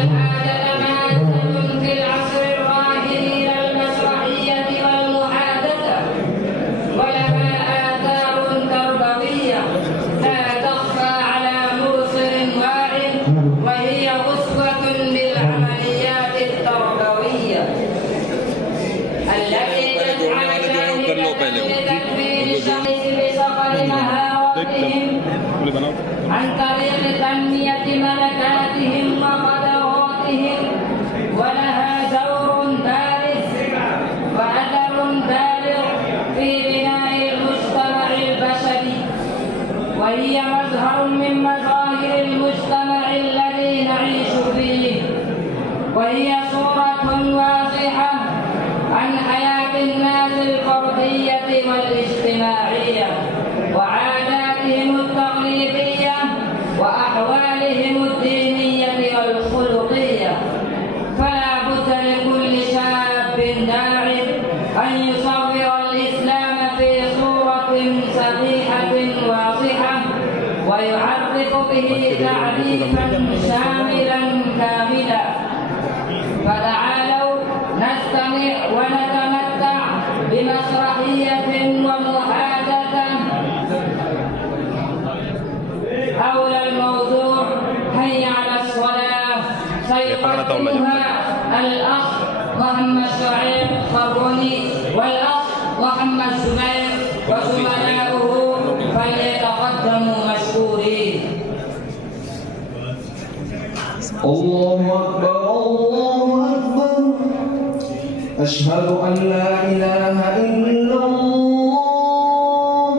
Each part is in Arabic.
الحاجة مادة في العصر الراهن إلى المسرحية والمحادثة، ولها آثار تربوية لا تخفى على مبصر واعٍ، وهي أسوة للعمليات التربوية التي تسعى لتكوين الشخص بصقل مهاراتهم عن طريق تنمية ملكاتهم وقدراتهم، ولها دور بارز وأثر بالغ في بناء المجتمع البشري، وهي مظهر من مظاهر المجتمع الذي نعيش فيه، وهي صورة واضحة عن حياة الناس الفردية والاجتماعية وعاداتهم التقليدية وأحوالهم الدينية والخلقية. فلا بد لكل شاب داع أن يصور الإسلام في صورة صحيحة واضحة ويعرف به تعريفا شاملا كاملا. فتعالوا نستمع ونتمتع بمسرحية ومحادثة حول الموضوع هيا على الصلاة، سيقدمها الأخ محمد شعيب خروني والأخ محمد زبير وزملاؤه، فليتقدموا مشكورين. الله أكبر الله أكبر، أشهد أن لا إله إلا الله،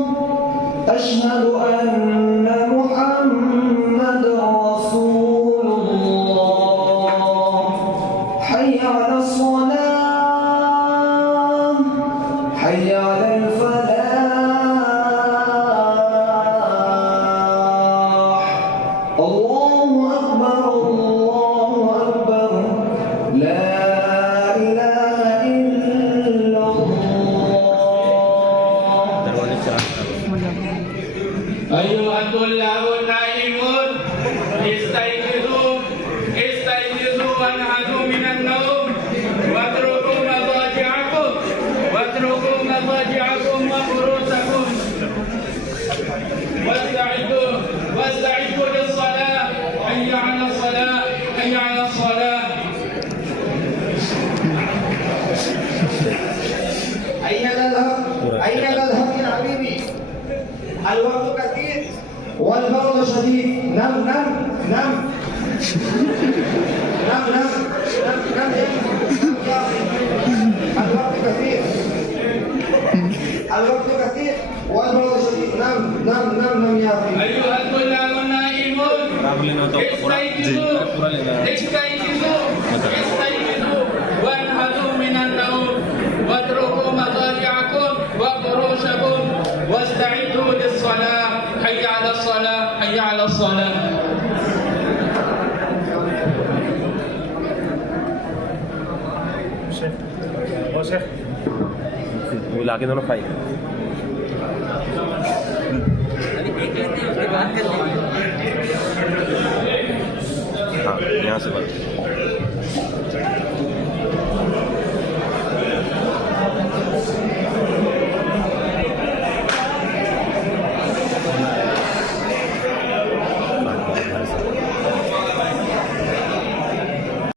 أشهد أن محمد رسول الله. حي على الصلاة، حي على الفلاح. الله أكبر الله أكبر، لا إله إلا الله. أيها الطلاب النائمون، استيقظوا وانهضوا من النوم، واتركوا مضاجعكم وفروشكم، واستعدوا للصلاة. حي على الصلاة، حي على الصلاة. أين تذهب يا حبيبي؟ الوقت كثير والبرد شديد. نم نم نم نم نم نم نم. الوقت كثير والبرد شديد. نم نم نم نم يا أخي. أيها الطلاب النائمون، استيقظوا وانهضوا من النوم، واتركوا مضاجعكم وفروشكم، واستعدوا للصلاة. حي على الصلاة، حي على الصلاة. lagi doon file. हाँ यहाँ से बात